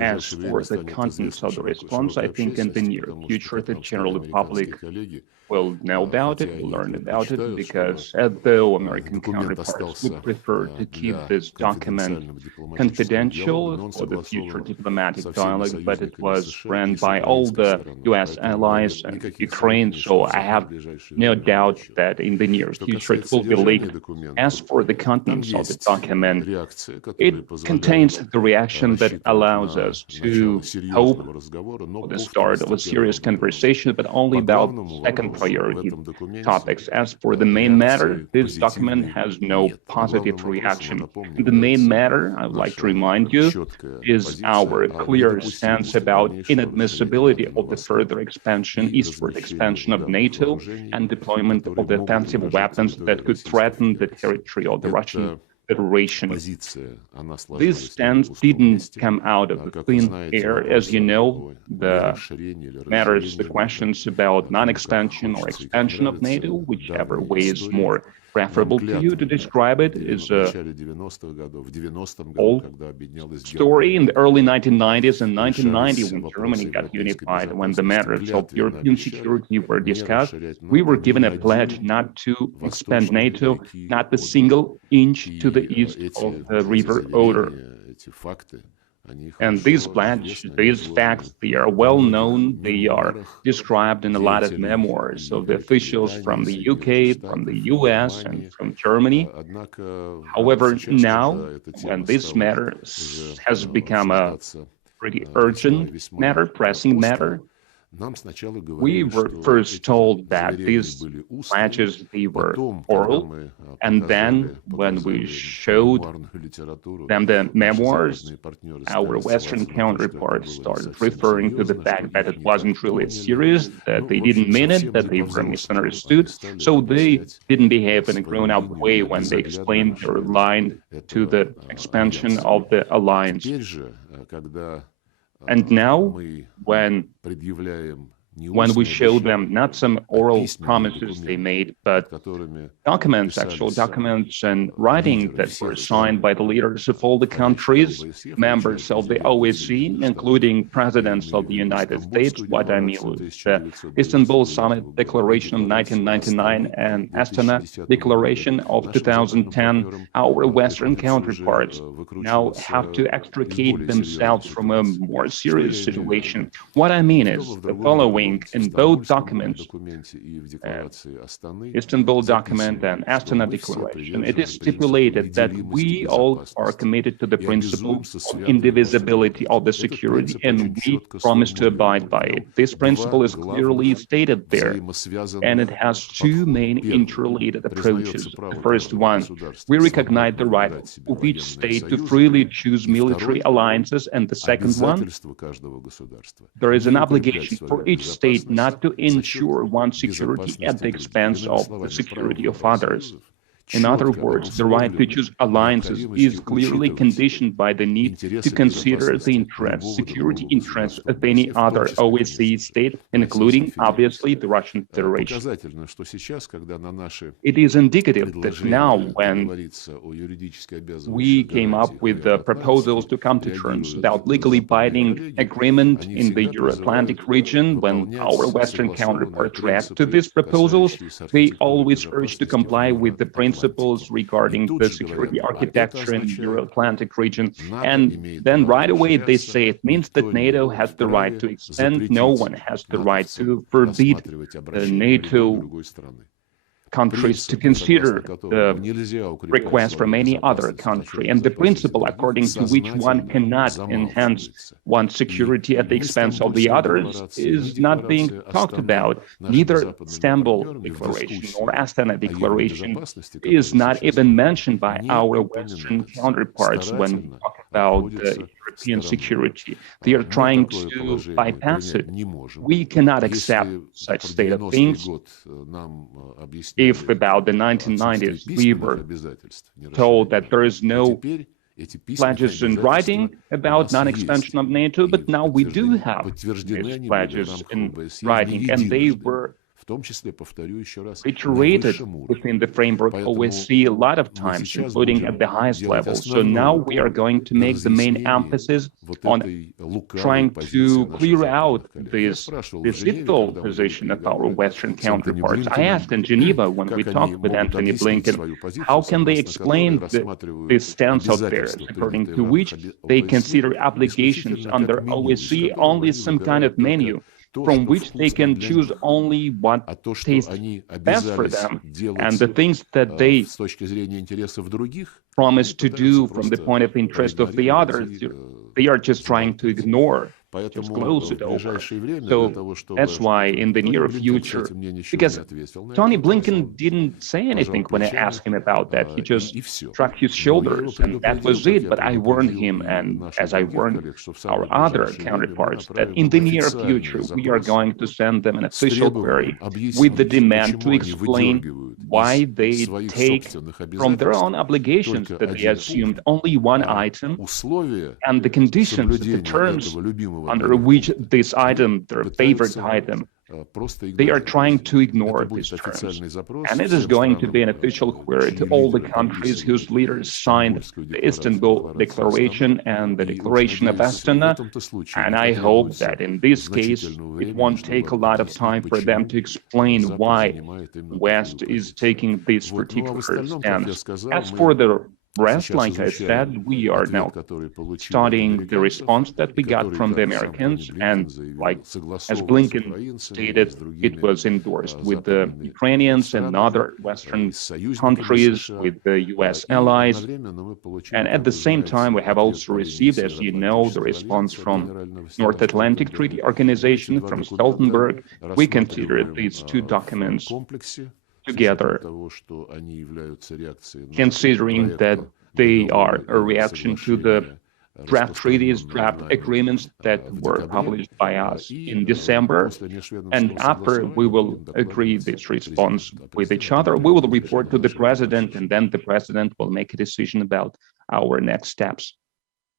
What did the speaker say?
As for the contents of the response, I think in the near future, the general public will know about it, will learn about it, because although American counterparts would prefer to keep this document confidential for the future diplomatic dialogue, but it was read by all the U.S. allies and Ukraine, so I have no doubt that in the near future it will be leaked. As for the contents of the document, it contains the reaction that allows us to hope for the start of a serious conversation, but only about second priority topics. As for the main matter, this document has no positive reaction. The main matter, I would like to remind you, is our clear stance about inadmissibility of the further expansion, eastward expansion of NATO and deployment of the offensive weapons that could threaten the territory of the Russian Federation. This stance didn't come out of the thin air. As you know, the questions about non-expansion or expansion of NATO, whichever way is more preferable to you to describe it, is an old story in the early 1990s and 1990 when Germany got unified, when the matters of European security were discussed. We were given a pledge not to expand NATO, not a single inch to the east of the River Oder. And these facts, they are well known. They are described in a lot of memoirs of the officials from the UK, from the US, and from Germany. However, now, when this matter has become a pretty urgent matter, pressing matter, we were first told that these pledges, they were oral, and then when we showed them the memoirs, our Western counterparts started referring to the fact that it wasn't really serious, that they didn't mean it, that they were misunderstood, so they didn't behave in a grown-up way when they explained their line to the expansion of the alliance. And now, when we show them not some oral promises they made, but documents, actual documents and writing that were signed by the leaders of all the countries, members of the OSCE, including presidents of the United States, what I mean with the Istanbul Summit Declaration of 1999 and Astana Declaration of 2010, our Western counterparts now have to extricate themselves from a more serious situation. What I mean is the following. In both documents, Istanbul document and Astana Declaration, it is stipulated that we all are committed to the principle of indivisibility of the security, and we promise to abide by it. This principle is clearly stated there, and it has two main interrelated approaches. The first one, we recognize the right of each state to freely choose military alliances, and the second one, there is an obligation for each state not to ensure one's security at the expense of the security of others. In other words, the right to choose alliances is clearly conditioned by the need to consider the security interests of any other OSCE state, including, obviously, the Russian Federation. It is indicative that now, when we came up with the proposals to come to terms about legally binding agreement in the Euro-Atlantic region, when our Western counterparts react to these proposals, they always urge to comply with the principles regarding the security architecture in the Euro-Atlantic region. And then right away they say it means that NATO has the right to extend, no one has the right to forbid the NATO countries to consider the request from any other country, and the principle according to which one cannot enhance one's security at the expense of the others is not being talked about. Neither Istanbul Declaration nor Astana Declaration is not even mentioned by our Western counterparts when we talk about the European security. They are trying to bypass it. We cannot accept such state of things. If about the 1990s we were told that there is no pledges in writing about non-expansion of NATO, but now we do have these pledges in writing, and they were reiterated within the framework OSCE a lot of times, including at the highest level. So now we are going to make the main emphasis on trying to clear out this deceitful position of our Western counterparts. I asked in Geneva when we talked with Antony Blinken, how can they explain this stance of theirs, according to which they consider obligations under OSCE only some kind of menu, from which they can choose only what tastes best for them, and the things that they promise to do from the point of interest of the others, they are just trying to ignore, just close it over. So that's why in the near future, because Tony Blinken didn't say anything when I asked him about that. He just shrugged his shoulders and that was it. But I warned him, and as I warned our other counterparts, that in the near future, we are going to send them an official query with the demand to explain why they take from their own obligations that they assumed only one item, and the conditions, the terms under which this item, their favorite item, they are trying to ignore these terms. And it is going to be an official query to all the countries whose leaders signed the Istanbul Declaration and the Declaration of Astana. And I hope that in this case, it won't take a lot of time for them to explain why West is taking this particular stance. As for the rest, like I said, we are now studying the response that we got from the Americans, and like as Blinken stated, it was endorsed with the Ukrainians and other Western countries, with the US allies. And at the same time, we have also received, as you know, the response from North Atlantic Treaty Organization, from Stoltenberg. We consider these two documents together, considering that they are a reaction to the draft treaties, draft agreements that were published by us in December. And after we will agree this response with each other, we will report to the president, and then the president will make a decision about our next steps.